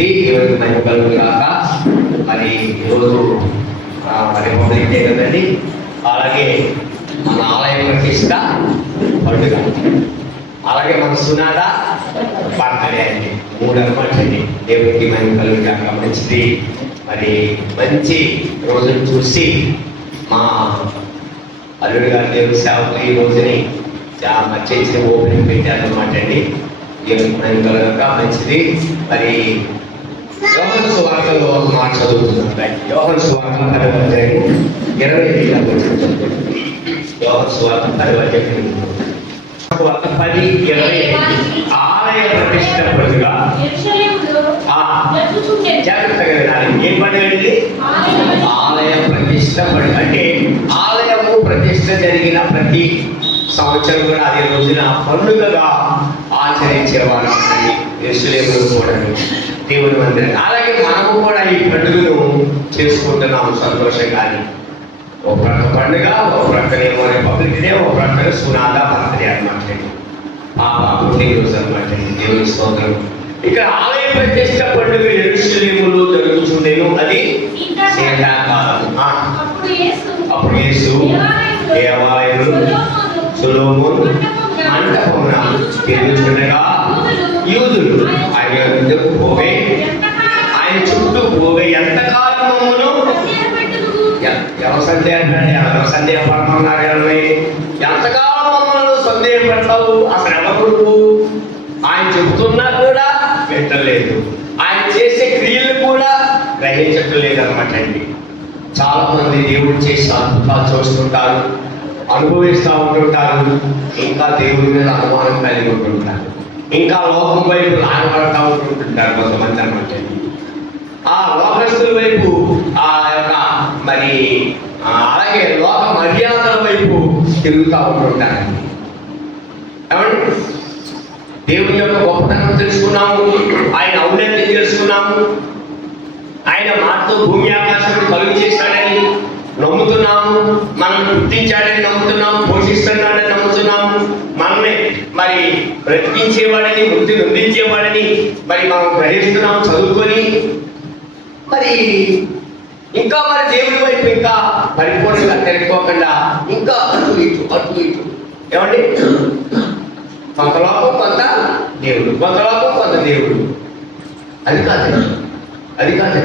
మంచిది. దేవుడికి మహిమ కలుగును గాక. మరి ఈరోజు రిపబ్లిక్ డే కదండి. అలాగే మన ఆలయ ప్రతిష్ట పండుగ, అలాగే మన సునాద బర్త్డే అండి. 3 అనమాట అండి. దేవుడికి మహిమ కలుగును గాక. మంచిది. మరి మంచి రోజును చూసి మా అల్లుడు గారి దేవుడి సేవకులు ఈ రోజుని చేసిన ఓపెనింగ్ పెట్టారనమాట అండి. దేవుడికి మహిమ కలుగును. మంచిది. మరి యోహాను సువార్తలో మాట చదువుతున్నాం. యోహాను సువార్త 20 యోహాను సువార్త 10:20 ఆలయ ప్రతిష్ట పండుగ. జాగ్రత్తగా వినాలి. ఏం పండుగ అండి? ఆలయ ప్రతిష్ట పండుగ. అంటే ఆలయము ప్రతిష్ట జరిగిన ప్రతి సంవత్సరం కూడా అదే రోజున పండుగగా ఆచరించేవారు యెరూషలేములో కూడా దేవుని మందిరం. అలాగే మనము కూడా ఈ పండుగను చేసుకుంటున్నాము సంతోషంగాని. ఒక ప్రక్క పండుగ, ఒక ప్రక్కనేమో రిపబ్లిక్ డే, ఒక ప్రక్కన సునాద బర్త్డే అనమాట. పుట్టినరోజు అనమాట. దేవుని స్తోత్రం. ఇక్కడ ఆలయ ప్రతిష్ట పండుగ యెరూషలేములో జరుగుతుండేను. అది శీతాకాలం. అప్పుడు యేసు దేవాలయంలో సొలొమోను మంటపమున తిరుగుతుండగా యూదులు ఆయన చుట్టూ పోవే ఎంతకాలమును ఎవరు సందేహపడుతున్నారు? ఎంతకాలం మమ్మల్ని సందేహపడతావు? అసలు ఎవరు ఆయన చెబుతున్నా కూడా పెట్టలేదు. ఆయన చేసే క్రియలు కూడా గ్రహించటం లేదనమాట అండి. చాలా మంది దేవుడు చేసే అద్భుతాలు చూస్తుంటారు, అనుభవిస్తూ ఉంటుంటారు, ఇంకా దేవుడి మీద అనుమానం కలిగి ఉంటుంటారు, ఇంకా లోకం వైపు లాగబడతా ఉంటుంటారు కొంతమంది అనమాట. ఆ లోకస్తుల వైపు ఆ యొక్క మరి అలాగే లోక మర్యాదల వైపు తిరుగుతూ ఉంటుంటారండి. ఏమండి? దేవుని యొక్క గొప్పతనం తెలుసుకున్నాము, ఆయన ఔన్నత్యం తెలుసుకున్నాము, ఆయన మాతో భూమి ఆకాశం కలుగు చేశాడని నమ్ముతున్నాము, మనం గుర్తించాడని నమ్ముతున్నాము, పోషిస్తున్నాడని నమ్ముతున్నాము, మనల్ని మరి బ్రతికించేవాడని, మృతి నొందించేవాడని మరి మనం గ్రహిస్తున్నాము చదువుకొని. మరి ఇంకా మరి దేవుడి వైపు ఇంకా పరిపూర్ణంగా తెలుసుకోకుండా ఇంకా అటు ఇటు ఏమండి? కొంత లోకం కొంత దేవుడు, కొంత లోకం కొంత దేవుడు. అది కాదు.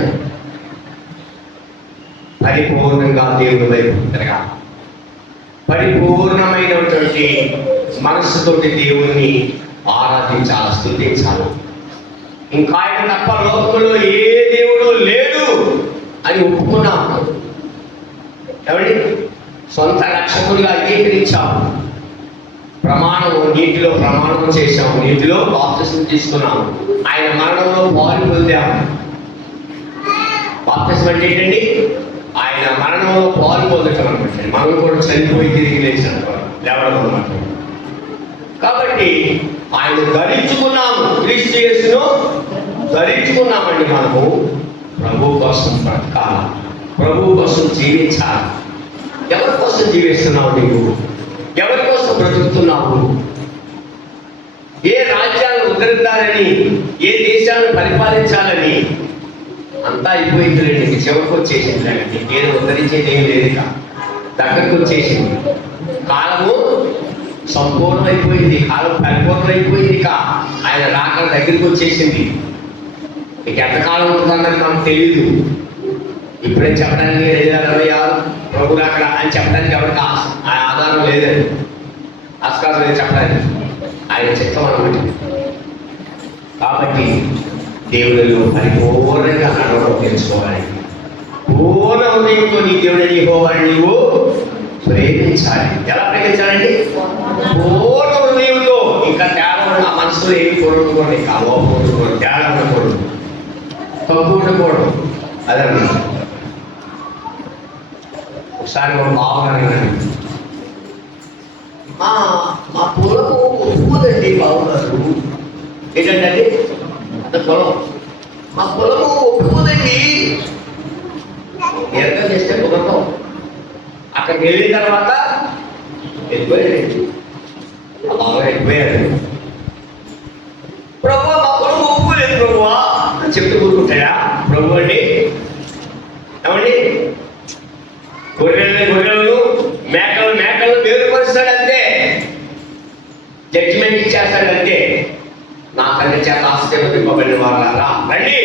పరిపూర్ణంగా దేవుడి వైపు తిరగాలి. పరిపూర్ణమైనటువంటి మనస్సుతోటి దేవుణ్ణి ఆరాధించాలి, స్తుతించాలి. ఇంకా ఆయన తప్ప లోకంలో ఏ దేవుడు లేడు అని ఒప్పుకున్నాము. ఏమండి? సొంత రక్షకుడిగా అంగీకరించాము. నీటిలో ప్రమాణం చేశాము, నీటిలో బాప్తిసం తీసుకున్నాము, ఆయన మరణంలో పాలు పొందాము. బాప్తిసం అంటే ఏంటండి? ఆయన మరణంలో పాలు పొందటం అనమాట. మనం కూడా చనిపోయి తిరిగి లేవడం అనమాట. కాబట్టి ఆయన ధరించుకున్నాము, క్రీస్తు యేసును ధరించుకున్నామండి. మనము ప్రభు కోసం బ్రతకాలి, ప్రభు కోసం జీవించాలి. ఎవరి కోసం జీవిస్తున్నావు నీవు? ఎవరి కోసం బ్రతుకుతున్నావు? ఏ రాజ్యాలను ఉద్ధరిద్దారని, ఏ దేశాలను పరిపాలించాలని అంతా అయిపోయిందిలేండి. చివరికి వచ్చేసింది. నేను ఉద్ధరించేది ఏం లేదు, దగ్గరకు వచ్చేసింది. కాలము సంపూర్ణమైపోయింది, కాలం పరిపూర్ణమైపోయింది. ఆయన రాకడ దగ్గరికి వచ్చేసింది. మీకు ఎంతకాలం ఉంటుందన్నది మనకు తెలియదు. ఇప్పుడే చెప్పడానికి 2026 ప్రభు రాకడ అని చెప్పడానికి ఎవరికి ఆధారం లేదండి, ఆస్కారం లేదు చెప్పడానికి. ఆయన చిత్తం అన్నమాట. కాబట్టి దేవుడిలో పరిపూర్ణంగా నడవడం తెలుసుకోవాలి. పూర్ణ హృదయంతో నీ దేవుడిని యెహోవాను నీవు ప్రేమించాలి. ఎలా ప్రేమించాలండి? పూర్ణ హృదయంతో. ఇంకా తేడా ఆ మనసులో ఏమి కొడుకోండి, ఆ లోపం కొడుకోండి, తేడా ఉండకూడదు, తప్పు ఉండకూడదు. అదన్నమాట. ఒకసారి మా బావగారు, మా పొలము ఒప్పుకోదండి బావగారు. ఏంటంటే అంత పొలం, మా పొలము ఒప్పుకోదండి. ఏర్పాటు చేస్తే కుదరదు. అక్కడికి వెళ్ళిన తర్వాత వెళ్ళిపోయాడు, బాగా వెళ్ళిపోయాడు. ప్రభు మా పొలం ఒప్పుకోలేదు ప్రభు అని చెప్తూ కూర్చుంటాడా ప్రభు అండి? ఏమండి? గొర్రెలను మేకలు వేరుపరుస్తాడంతే, జడ్జిమెంట్ ఇచ్చేస్తాడంతే. నా తండ్రి చేత ఆశీర్వదింపబడిన వాళ్ళారా రండి,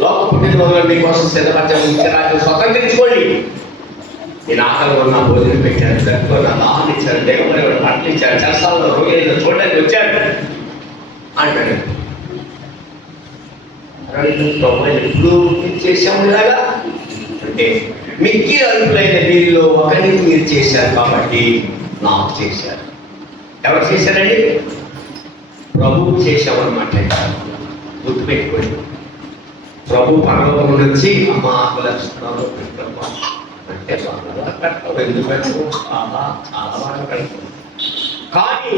లోక పుట్టిన మీకోసం సిద్ధపరచు, స్వతంత్రించుకోండి. నేను ఆకలిగా ఉన్న భోజనం పెట్టాను, గట్టుకున్న లాభం ఇచ్చారు, దేవుడు పట్ల ఇచ్చారు, చేస్తాను రోజు చూడడానికి వచ్చాడు అంటాడు. ఎప్పుడు చేశాము ఇలాగా అంటే మిక్కి అల్పులైన వీరిలో ఒకరిని మీరు చేశారు కాబట్టి నాకు చేశారు. ఎవరు చేశారండి? ప్రభువు చేశామన్నమాట. గుర్తుపెట్టుకోండి, ప్రభు పరలోకం నుంచి అమ్మ ఆకలి అంటే ఎందుకంటే చాలా బాగా పెడతాం. కానీ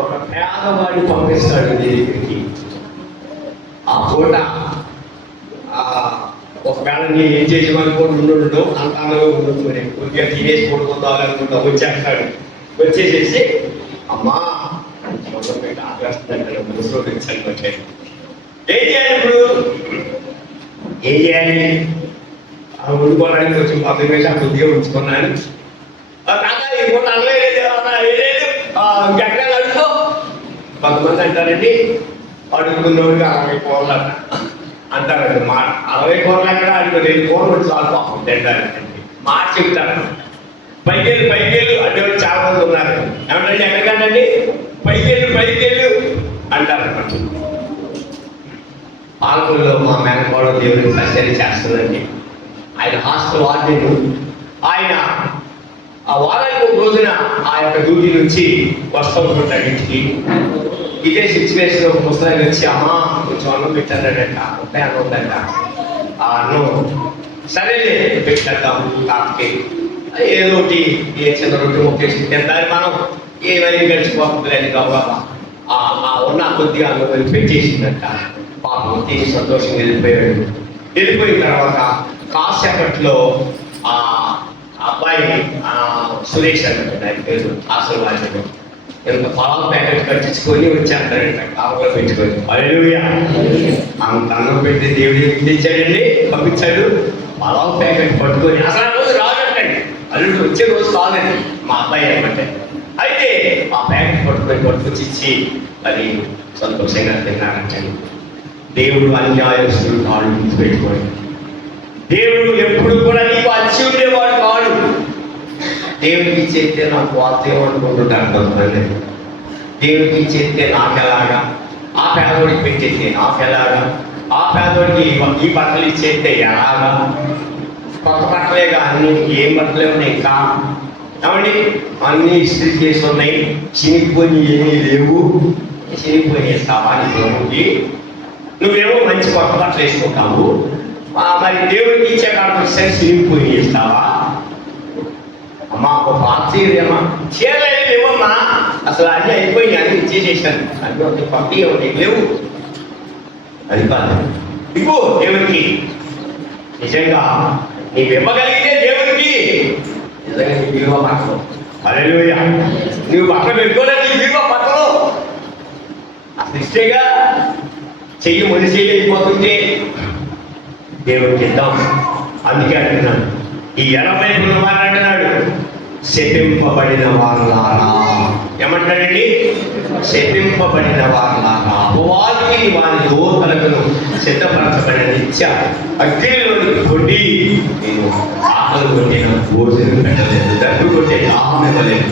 ఒక పేదవాడిని పంపిస్తాడు నీ దగ్గరికి. ఆ పూట ఒకవేళ నేను ఏం చేసేమనుకోండి ఉండడు, అంతానో ఉండదు, కొద్దిగా తినేసి పడుకుందామనుకుంటా వచ్చేస్తాడు. వచ్చేసేసి అమ్మా మొత్తం పెట్టి ఆకలిస్తుందంటే ముసలు వచ్చాను. ఏం చేయాలి ఇప్పుడు? ఏం చేయాలి? ఉండుకోవడానికి కొంచెం పక్కన వేసి అక్కడ కొద్దిగా ఉంచుకున్నాను. ఇప్పుడు అనలేదు ఎక్కడ అడుగుకో. కొంతమంది అంటారండి అడుగుతున్నోడికి 60 కూరలు అంటారండి. మా 60 కూరలు అక్కడ అడుగు 2 కూరలు వచ్చి వాళ్ళు పాపం తింటారండి. మాట చెప్తారు. పైకెళ్ళు అంటే చాలా మంది ఉన్నారు. ఏమంటే ఎక్కడికంటే పైకెళ్ళు అంటారన్నమాట. పాలకుల్లో మా మేనకోడ దేవుడికి సత్యాన్ని చేస్తుందండి. ఆయన హాస్టల్ వార్డెన్. ఆయన ఆ వారానికి ఒక రోజున ఆ యొక్క డ్యూటీ నుంచి వస్తూ ఉంటాడు ఇంటికి. ఇదే సిచ్యువేషన్ ఒక ముసలాయన వచ్చి అమ్మ కొంచెం అన్నం పెట్టాడంట, ఒకటే అన్నం ఉందంట. ఆ అన్నం సరేలే పెట్టేద్దాం కాకి ఏదో ఒకటి ఏ చిన్న రొట్టె మొక్కేసి తింటారు మనం, ఏమైనా గడిచిపోతుంది కాబట్టి ఆ ఉన్న కొద్దిగా అన్నం పెట్టేసిందంట. పాపం తీసి సంతోషంగా వెళ్ళిపోయిన తర్వాత కాసేపట్లో ఆ అబ్బాయి సురేష్ అంటే ఆయన పేరు ఆశీర్వాదం ఎంత పాల ప్యాకెట్ కట్టించుకొని వచ్చేస్తాడంట, కాపులో పెట్టుకొని. హల్లెలూయా! అంత అన్నం పెట్టి దేవుడు ఇచ్చాడండి, పంపించాడు. పాల ప్యాకెట్ పట్టుకొని అసలు రోజు రాదంటండి, అల్లుడు వచ్చే రోజు రాదండి మా అబ్బాయి అనమాట. అయితే ఆ ప్యాకెట్ పట్టుకొచ్చి ఇచ్చి అది సంతోషంగా తిన్నారంటండి. దేవుడు అన్యాయస్తుడు కాళ్ళు పెట్టుకోండి. దేవుడు ఎప్పుడు కూడా నీకు అచ్చి ఉండేవాడు కాడు. దేవుడికి ఇచ్చేస్తే నాకు వాస్తవం అనుకుంటుంటాను కొంతమంది. దేవుడికి ఇచ్చేస్తే నాకెలాగా, ఆ పేదోడికి పెట్టేస్తే నాకెలాగా, ఆ పేదోడికి ఈ బట్టలు ఇచ్చేస్తే ఎలాగా, కొత్త బట్టలేగా అన్ని ఏం బట్టలే ఉన్నాయి ఇంకా ఏమండి, అన్నీ ఇస్త్రీ చేసి ఉన్నాయి, చినిగిపోయి ఏమీ లేవు. చినిగిపోయి వేస్తావా నీ ప్రభుకి? నువ్వేమో మంచి కొత్త బట్టలు వేసుకుంటావు, మరి దేవుడికి ఇచ్చే కాడికి వచ్చేసరికి చినిగిపోయి వేస్తావా? అమ్మా ఒక పాత చీరేమా చీరలు లేవమ్మా, అసలు అన్నీ అయిపోయి అన్ని ఇచ్చేసేసాను, అన్నీ ఒక పట్టి ఒకటి లేవు. అది కాదు, ఇవ్వు దేవుడికి. నిజంగా నీవు ఇవ్వగలిగితే దేవుడికి నిజంగా నీ విలువ పక్కలు. హల్లెలూయా! నువ్వు పక్కన పెట్టుకోలేదు, నీ విలువ పక్కలు. అసలు ఇష్టేగా చెయ్యి మొదటి చెయ్యి అయిపోతుంటే దేవుడికి ఇద్దాం. అందుకే అంటున్నాను, ఈ 80 గుణవారు అంటున్నాడు శపింపబడిన వారులారా. ఏమంటాడండి? శపింపబడిన వారులారా, అపవాదికి వారి దోతలను సిద్ధపరచబడిన నిత్య అగ్నిలోని కొట్టి నేను ఆకలి కొట్టిన భోజనం పెట్టలేదు, దగ్గు కొట్టే లాభం ఇవ్వలేదు,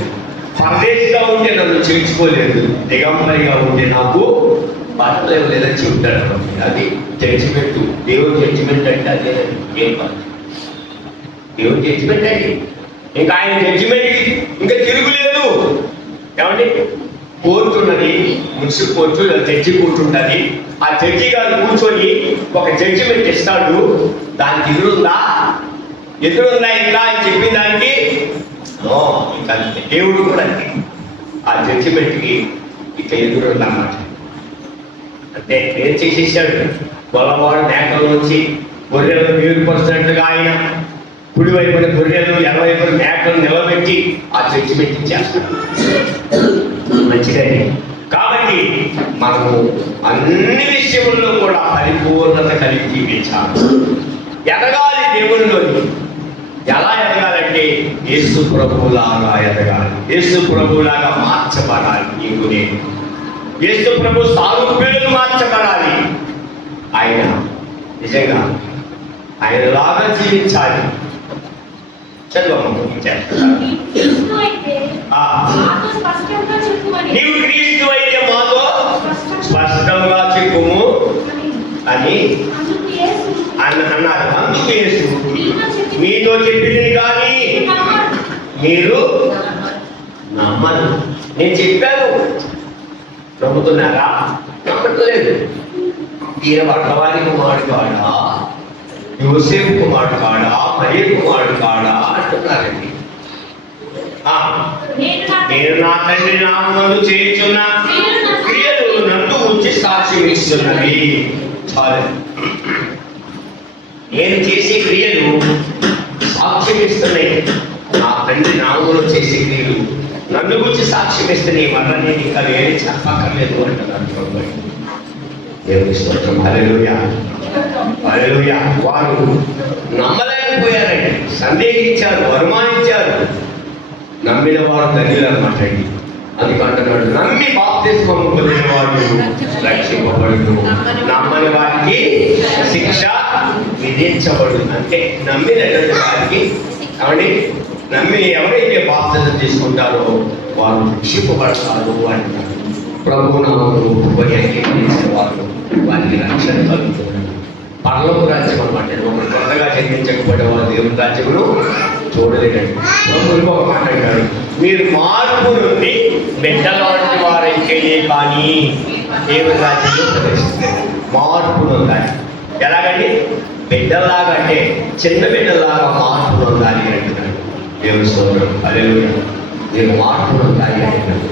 పరదేశిగా ఉంటే నన్ను చేర్చుకోలేదు, దిగంబరిగా ఉంటే నాకు బట్టలు ఇవ్వలేదని చెప్తాడు. అది జడ్జిమెంట్. దేవుడు జడ్జిమెంట్ అంటే అదేనండి, ఏం పని దేవుడు జడ్జిమెంట్ అండి. ఇంకా ఆయన జడ్జిమెంట్ ఇంకా తిరుగులేదు. ఏమండి? కోర్టు ఉన్నది, మున్సిపల్ కోర్టు, జడ్జి కూర్చుంటుంది. ఆ జడ్జి గారు కూర్చొని ఒక జడ్జిమెంట్ ఇస్తాడు. దానికి ఎదురుందా ఇంకా అని చెప్పిన దానికి ఇంకా దేవుడు కూడా అంతే, ఆ జడ్జిమెంట్కి ఇక ఎదురుందన్నమాట. అంటే ఏం చేసేసాడు? గొల్లవాడు మేకల నుంచి గొర్రెలను వేరుపరుచినట్టుగా ఆయన కుడివైపున గొర్రెలు, ఎడవైపున మేకలను నిలబెట్టి ఆ జడ్జిమెంట్ ఇచ్చేస్తాడు. మంచిదే. కాబట్టి కాబట్టి మనము అన్ని విషయంలో కూడా పరిపూర్ణత కలిగి జీవించాలి, ఎదగాలి దేవునిలోని. ఎలా ఎదగాలంటే యేసు ప్రభువులాగా ఎదగాలి, యేసు ప్రభువులాగా మార్చబడాలి. నీకు నేను యేసు ప్రభు సారూప్యులను మార్చబడాలి. ఆయన నిజంగా ఆయనలాగా జీవించాలి. చదువు నీవు క్రీస్తు అయితే మాతో స్పష్టంగా చెప్పుము అని అన్నారు. అందుకు యేసు మీతో చెప్పింది కానీ మీరు నమ్మరు. నేను చెప్పాను, నమ్ముతున్నారా? నమ్మట్లేదు. ఈయన వర్తమాని కుమారుడు కాడా, యోసేపు కుమారుడు కాడా, మరియ కుమారుడు కాడా అంటున్నారండి. నేను నా తండ్రి నామమునందు చేయుచున్న క్రియలు నన్ను గురించి సాక్ష్యం ఇస్తున్నవి. చాలు, నేను చేసే క్రియలు సాక్ష్యం ఇస్తున్నాయి. నా తండ్రి నామములో చేసే క్రియలు నన్ను గురించి సాక్ష్యం ఇస్తున్నాయి. మళ్ళీ నేను ఇంకా వేరే చెప్పక్కర్లేదు అంటున్నాను. దేవుని స్తోత్రం. హల్లెలూయా, హల్లెలూయా. వారు నమ్మలేకపోయారండి, సందేహించారు, అనుమానించారు. నమ్మిన వారు ధన్యులు అన్నమాట అండి. అందుకంటున్నాడు, నమ్మి బాప్తిస్మం పొందిన వారు రక్షింపబడును, నమ్మని వారికి శిక్ష విధించబడు. అంటే నమ్మినటువంటి వారికి కాబట్టి నమ్మి ఎవరైతే బాప్తిజం తీసుకుంటారో వారు రక్షింపబడతారు అంటారు. ప్రభువు నామమును ఒప్పుకొని అంగీకరించిన వారు వారికి రక్షణ కలుగుతుంది. పరలోక రాజ్యం అన్నమాట. ఒకరు కొత్తగా జన్మించకపోతే వారు దేవుని రాజ్యమును చూడలేదండి. ప్రభువులు ఒక మాట అంటాడు, మీరు మార్పు నుండి బిడ్డల వంటి వారైతే కానీ దేవుని రాజ్యంలో ప్రవేశిస్తారు. మార్పు నొందాలి. ఎలాగండి? బిడ్డల్లాగా అంటే చిన్న బిడ్డల్లాగా మార్పు నొందాలి అంటున్నాడు. దేవుని స్తోత్రం. హల్లెలూయా. మీరు మార్పు నొందాలి అంటున్నాడు.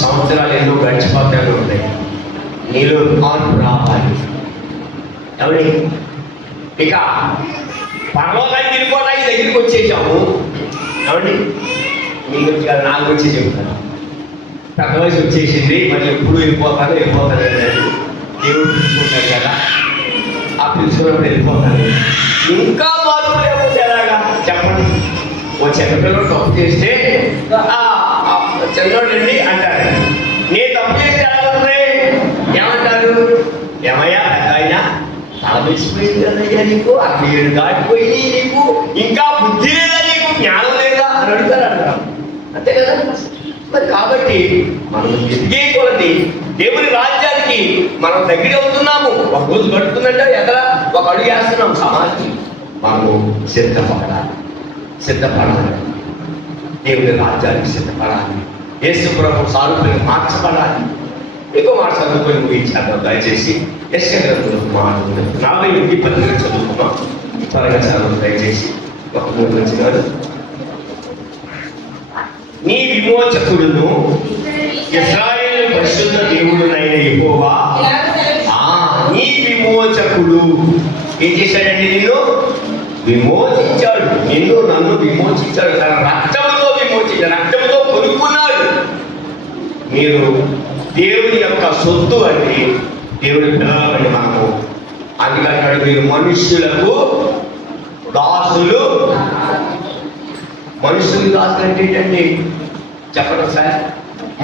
సంవత్సరాలు ఎన్నో గడిచిపోతానే ఉంటాయి, నీలో మార్పు రావాలి. ఎవరి ఇక పర్లోకానికి వెళ్ళిపోవడానికి దగ్గరికి వచ్చేసాము. ఏమండి, మీ గురించి కాదు, నా గురించి చెప్తాను. పెద్ద వయసు వచ్చేసింది, మరి ఎప్పుడు వెళ్ళిపోతాను దేవుడు పిలుచుకుంటాడు కదా, ఆ పిలుచుకున్నప్పుడు వెళ్ళిపోతాను. ఇంకా మార్పు లేకపోతే ఎలాగా చెప్పండి? ఓ చిన్నపిల్లలు తప్పు చేస్తే చిన్నోడండి అంటారు. నేను తప్పు చేస్తే ఎలా ఉంటుంది? ఏమంటారు? ఏమయ్యా పెద్ద అయినా తలపిసిపోయింది కదయ్యా నీకు, ఆ పేరు దాటిపోయింది నీకు, ఇంకా బుద్ధి లేదా, నీకు జ్ఞానం లేదా అని అడుగుతారు అంటారు. అంతే కదా మరి. కాబట్టి మనం ఎదిగే కొలది దేవుని రాజ్యానికి మనం దగ్గర అవుతున్నాము. ఒక రోజు గడుపుతుందంటే ఎక్కడ ఒక అడుగు వేస్తున్నాం. సమాజం మనము సిద్ధపడాలి, దేవుని రాజ్యానికి సిద్ధపడాలి. యేసు ప్రభు సారూప్యంగా మార్చబడాలి. ఇంకో మాట చదువుకొని ముగించాను. దయచేసి యెషయా గ్రంథంలో మాట 40:10 చదువుకున్నాం. త్వరగా చదువు దయచేసి. ఒక 3 వచ్చినాడు. నీ విమోచకుడును ఇశ్రాయేలు పరిశుద్ధ దేవుడునైన యెహోవా, నీ విమోచకుడు ఏం చేశాడండి? నిన్ను విమోచించాడు, నన్ను విమోచించాడు. తన రక్తముతో విమోచించాడు, రక్తముతో కొనుక్కున్నాడు. మీరు దేవుని యొక్క సొత్తు అండి, దేవుని పిల్లలండి మనము. అందుకంటాడు, మీరు మనుష్యులకు దాసులు. మనుషులకు దాసులు అంటే ఏంటండి చెప్పండి సార్?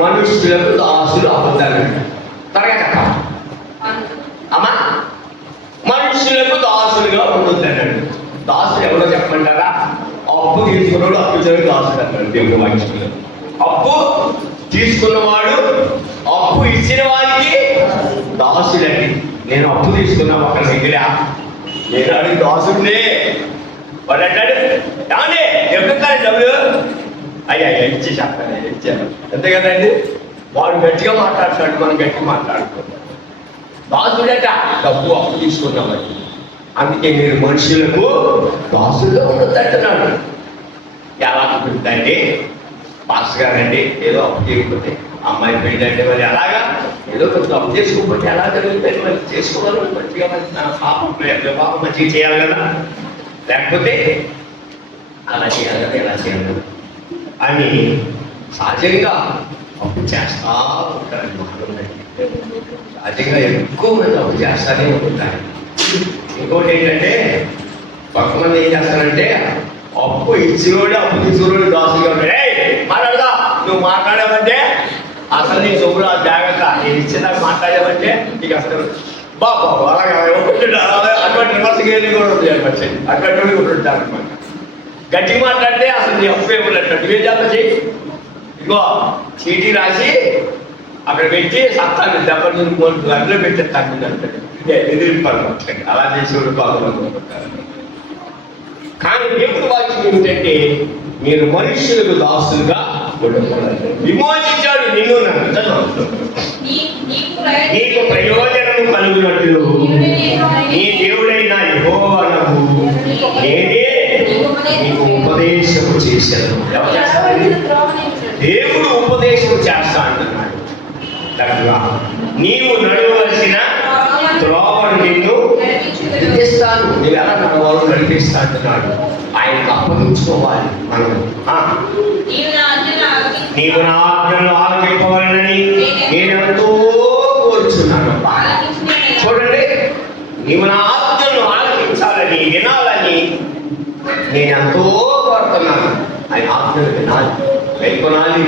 మనుష్యులకు దాసులు అబద్ధాలు త్వరగా చెప్పాలి అమ్మా. మనుషులకు దాసులుగా ఉండొద్దు అన్నాడు. దాసులు ఎవరో చెప్పంటారా? అప్పు తీసుకున్నాడు, అప్పు చేయడం దాసుడు అన్నాడు దేవుడు వాక్యంలో. అప్పు తీసుకున్నవాడు అప్పు ఇచ్చిన వారికి దాసుడండి. నేను అప్పు తీసుకున్నా ఒక దగ్గర, నేను అడిగి దాసుడినే. వాడు అంటాడు, ఏమండి ఎప్పుడుతారు డబ్బులు? అయ్యా ఇచ్చి చెప్పండి, ఇచ్చాను అంతే కదండి. వాడు గట్టిగా మాట్లాడుతాడు, మనం గట్టిగా మాట్లాడుతాం. దాసుడట డబ్బు అప్పు తీసుకున్నామని. అందుకే మీరు మనుషులకు దాసులుగా ఉండొద్దు అంటున్నాడు. ఎలా కుదురుతుందండి? పాస్ గారండి ఏదో అప్పు చేయకపోతే, అమ్మాయి పెళ్ళి అంటే మరి అలాగా ఏదో కొంచెం అప్పు చేసుకోకపోతే ఎలా జరుగుతుంది? మరి చేసుకోవాలి మంచిగా, పాపం మంచిగా చేయాలి కదా, లేకపోతే అలా చేయాలి కదా, ఎలా చేయాలి కదా అని సహజంగా అప్పు చేస్తా ఉంటారు. అధికంగా ఎక్కువ మంది అప్పు చేస్తానే ఉంటారు. ఇంకోటి ఏంటంటే కొంతమంది ఏం చేస్తారంటే అప్పు ఇచ్చినోడు అప్పు తీసుకున్నాడు దాసుగా ఉంటాడు. మాట్లాడదా నువ్వు మాట్లాడావంటే అసలు నీ సొమ్ములు ఆ జాగ్రత్త నేను ఇచ్చేదాకా మాట్లాడావంటే నీకు అసలు బాబా అలాగే అటువంటి రివర్స్ గేర్లు కూడా ఉంటాయి అనమాట. అటువంటి కూడా ఉంటారు అనమాట. గట్టి మాట్లాడితే అసలు నీ అప్పు ఏమన్నట్టు నువ్వేం చేస్తా చెయ్యి. ఇగో చీటీ రాసి అక్కడ పెట్టి సత్తాన్ని దెబ్బలు అందులో పెట్టేస్తాను అంటాడు. ఎదిరిపాలి అలా చేసేవాడు కొంతమంది ఉంటారు. కానీ దేవుడు వాక్యం ఏమిటంటే మీరు మనుషులకు దాసులుగా విమోచించాడు నిన్ను నన్ను నీకు ప్రయోజనం కలుగునట్లు నీ దేవుడైన యెహోవాకు నేనే నీకు ఉపదేశము చేశాను. దేవుడు ఉపదేశం చేస్తా అంటున్నాడు. నీవు నడవలసిన త్రోవను నిన్ను నడిపిస్తాను. నువ్వు ఎలా నడవాలో నడిపిస్తా అంటున్నాడు. ఆయనకు అప్పగించుకోవాలి మనం. నీవు నా ఆజ్ఞలు ఆలకింపవాలని నేనెంతో కోరుచున్నాను. చూడండి, నీవు నా ఆజ్ఞలు ఆలకించాలని వినాలని నేనెంతో కోరుతున్నాను. ఆయన ఆజ్ఞలు వినాలి, కైకొనాలి.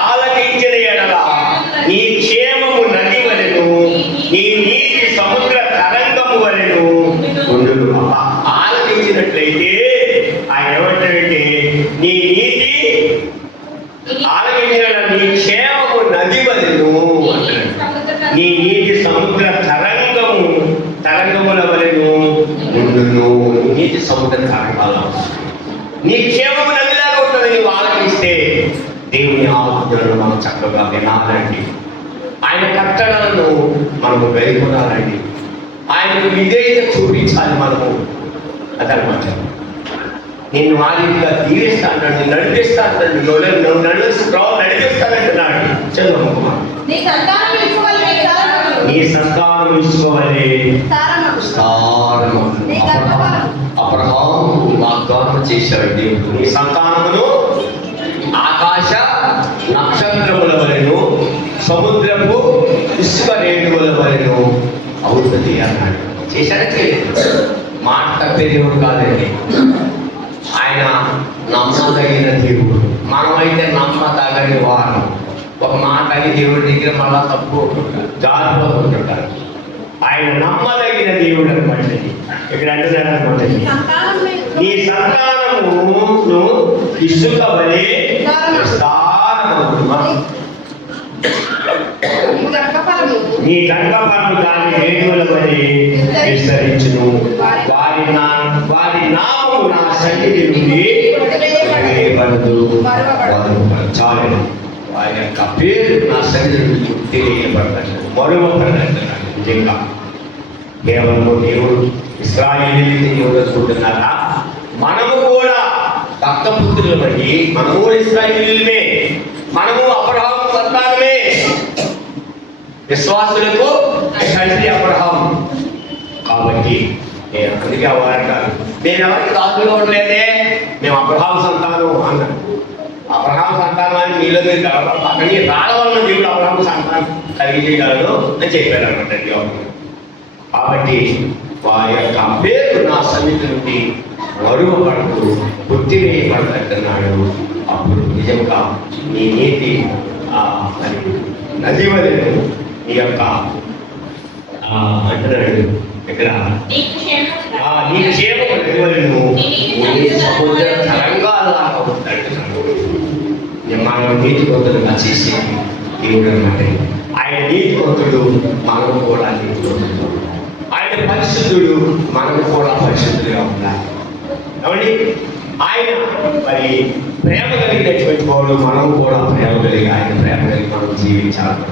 ఆలకించిన ఎడల నీ క్షేమము నది వలెను, నీ నీతి సముద్ర తరంగము వలెను ఉండును. ఆలకించినట్లయితే ఆయన ఏమంటాడంటే నీ నీతి ఆలకించిన నీ క్షేమము నది వలెను అంటాడు. నీ నీతి సముద్ర తరంగముల వలెను ఉండును. నీతి సముద్ర తరంగాల నీ క్షేమము నదిలాగా ఉంటుంది. నీవు ఆలకిస్తే దేవుని ఆలోచనలను మనం చక్కగా వినాలండి. ఆయన కట్టడలను మనము గైకొనాలండి. ఆయనకు విధేయత చూపించాలి మనము. అదనమాట. నిన్ను ఆ రీతిగా దీవిస్తా అంటాడు, నేను నడిపిస్తా అంటాడు. నువ్వు నడిపిస్తానంటున్నాడు. చదువు నీ సంతానం ఇసుకోవాలి. అబ్రహాము వాగ్దానం చేశాడు దేవుడు, నీ సంతానమును ఆకాశ నక్షత్రముల వలెను సముద్రపు ఇసుక రేణువుల వలెను అవుతుంది అన్నాడు. చేశాడంటే మాట తప్పే దేవుడు కాదండి. ఆయన నమ్మదగిన దేవుడు. మనమైతే నమ్మదగని వారు. ఒక మాట అని దేవుడి దగ్గర మళ్ళా తప్పు జారిపోతుంటారు. ఆయన నమ్మదగిన దేవుడు అనమాట. ఇక్కడ అంటున్నాడు అనమాట, నీ సంతానమును ఇసుక వలె నీ గర్భఫలము దాని రేణువుల వలె విస్తరించును. వారి నామము నా సన్నిధి నుండి చాలు. వారి యొక్క పేరు నా సన్నిధి నుండి తెలియబడతాడు, మరువబడతాడు. నిజంగా కేవలం దేవుడు ఇశ్రాయేలీయులకి దేవుడు చూస్తున్నారా? మనము కూడా భక్తపుత్రులు బట్టి మనము ఇశ్రాయేలీయులమే, మనము అబ్రహాము సంతానమే. విశ్వాసులకు తండ్రి అబ్రహాము కాబట్టి అందుకే అంటారు, నేను ఎవరికి దాసులుగా ఉండలేదే, మేము అబ్రహాము సంతానం అన్నారు. అబ్రహాము సంతానం అని మీలో మీరు కలవడం అక్కడికి రావడం వల్ల దేవుడు అబ్రహాము సంతానం కలిగించగలడు అని చెప్పారు అనమాట. కాబట్టి వారి యొక్క పేరు నా సన్నిధి నుండి మరువపడుతూ గుర్తివేయబడుతున్నాడు. అప్పుడు నిజంగా నీ నీతి మరి నది వలెను నీ యొక్క అంటున్నాడు ఇక్కడ నీ క్షేమము నది వలెను సముద్ర తరంగాలాగా ఉంటున్నాడు. మనం నీతివంతులుగా చేసి దేవుడు అన్నమాట. ఆయన నీతివంతుడు, మనము కూడా నీతివంతుడు. ఆయన పరిశుద్ధుడు, మనము కూడా పరిశుద్ధులుగా ఉండాలి. కాబట్టి ఆయన మరి ప్రేమ కలిగినటువంటి వాడు, మనం కూడా ప్రేమ కలిగి ఆయన ప్రేమ కలిగి మనం జీవించాలి.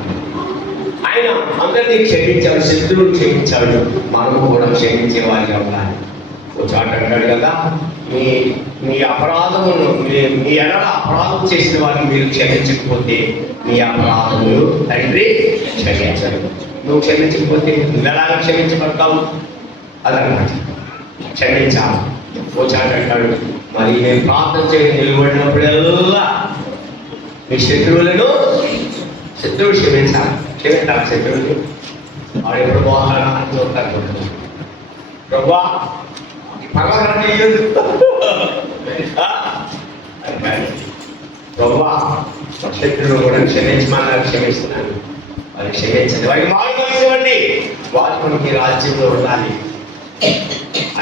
ఆయన అందరినీ క్షమించాడు, శత్రువులు క్షమించాడు, మనము కూడా క్షమించే వారిగా ఉండాలి. ఒక చోట అంటాడు కదా, మీ అపరాధమును మీ ఎడల అపరాధం చేసిన వారిని మీరు క్షమించకపోతే మీ అపరాధములు తండ్రి క్షమించాలి. నువ్వు క్షమించకపోతే నువ్వు ఎలాగ క్షమించబడతావు? అదన్నమాట, క్షమించాలి. ఓ చాట అంటాడు, మరి నేను ప్రార్థన చేయడం నిలబడినప్పుడల్లా మీ శత్రువులను శత్రువుడు క్షమించాలి. క్షమించాలి శత్రువుడు. వాడు ఎప్పుడు పోతాడా అని చూస్తాను. ప్రభా పర్వాలేదు తీయదు. ప్రభా శత్రువుడు కూడా క్షమించమన్నారు, క్షమిస్తున్నాను. వారు క్షమించండి, వారికి మారు మనసు ఇవ్వండి, వారు మనకి రాజ్యంలో ఉండాలి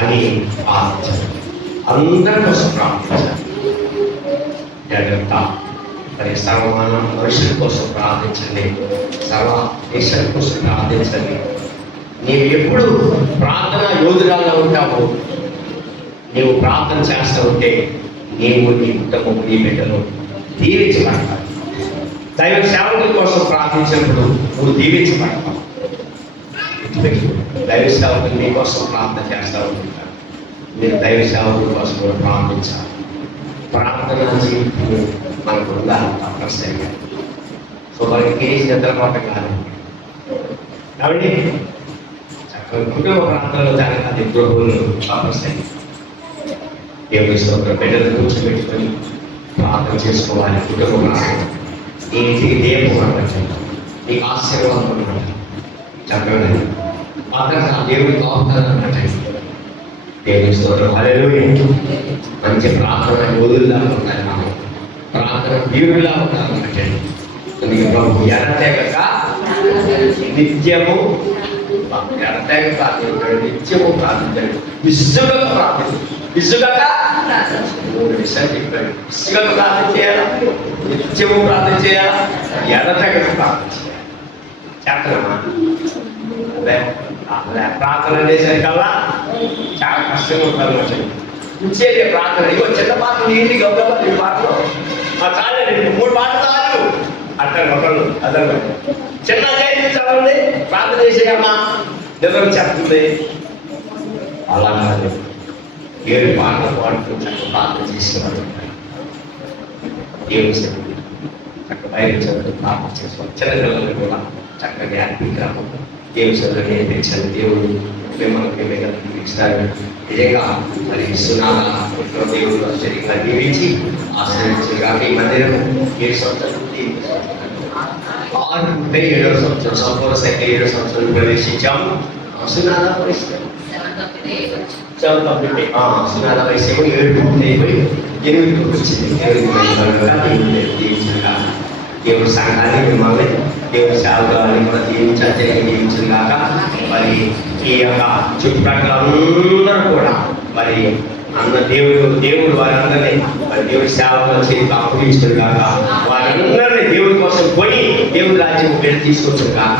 అని ప్రార్థించాలి. అందరి కోసం ప్రార్థించాలి. జాగ్రత్త. మరి సర్వమాన మనుషుల కోసం ప్రార్థించండి, సర్వ దేశాల కోసం ప్రార్థించండి. నీవు ఎప్పుడు ప్రార్థన యోధురాల్లో ఉంటావు. నీవు ప్రార్థన చేస్తూ ఉంటే నీవు, నీ కుటుంబం, నీ బిడ్డలు దీవించబడతావు. దైవ సేవకుల కోసం ప్రార్థించినప్పుడు నువ్వు దీవించబడతావు. దైవ సేవకులు నీ కోసం ప్రార్థన చేస్తూ ఉంటారు. మీరు దైవ సేవకుల కోసం కూడా ప్రార్థించాలి. ప్రార్థన జీవితం మనకు ఉండాలి తప్పనిసరిగా. సో మనకి కేసు నిద్రపోట కాదు కాబట్టి చక్కగా కుటుంబ ప్రాంతంలో జరగాలి. గృహంలో తప్పనిసరి దేవుని స్తోత్రం. బిడ్డలు కూర్చోబెట్టుకొని ప్రార్థన చేసుకోవాలి. కుటుంబ ప్రాంతం నీ ఇంటికి దేవుడు పంపించండి, నీకు ఆశీర్వాదం అనమాట. చక్కగా ప్రార్థన దేవుడికి అవతారం అనమాట. దేవుని స్తోత్రం. హల్లెలూయా. మంచి ప్రార్థన యోధుల్లా ఉండాలి. మనం ప్రార్థన వీరులా ఉండాలన్నమాట. అందుకే ప్రభు ఎడతెగక నిత్యము నిత్యము ప్రార్థించండి, విసుగక ప్రార్థించండి. విసుగక చెప్పాడు, విసుగక ప్రార్థన చేయాలా, నిత్యము ప్రార్థన చేయాలా, ఎడతెగక ప్రార్థన చేయాలి. చెప్పమ్మా అదే ప్రార్థన చేసేకల్లా చాలా కష్టంగా ఉంటుంది. ఇచ్చేది ప్రార్థన. ఇగో చిన్న పాత్ర నీటి గొప్ప ఈ పాటలో మా చాలండి 3 పాటలు చాలు అంటారు ఒకళ్ళు. అదనమాట చిన్న చదవండి, ప్రార్థన చేసేయమ్మా ఎవరు చెప్తుంది. అలా కాదు, 7 పాటలు పాడుతూ చక్కగా ప్రార్థన చేసేవాడు. దేవుని శక్తి చక్కగా బయట చదువు ప్రార్థన చేసుకోవాలి. చిన్నపిల్లలు కూడా చక్కగా జ్ఞాపకం దేవుని చదువు నేర్పించాలి. దేవుడు మిమ్మల్ని ఇస్తారు. నిజంగా మరి సునాద దేవుడు ఆశ్చర్యంగా దీవించి ఆశ్రయించగా ఈ మందిరం 7 సంవత్సరాలు 7వ సంవత్సరం సంపూర్ణ సంఖ్య 7వ సంవత్సరం ప్రవేశించాము. సునాద పరిస్థితి సునాద వయసు 7 పూర్తి అయిపోయి 8 వచ్చింది. దీవించగా దేవుడు సంఘాన్ని మిమ్మల్ని దేవుడు సేవకులని కూడా దీవించాలి, దీవించిన కాక మరి ఈ యొక్క చుట్టుప్రక్కల అందరూ కూడా మరి దేవుడు వారందరినీ మరి దేవుడి సేవకులు చేతి అప్పగించుకుని కాక వారందరినీ దేవుడి కోసం కొని దేవుడి రాజ్యం తీసుకొచ్చిన కాక.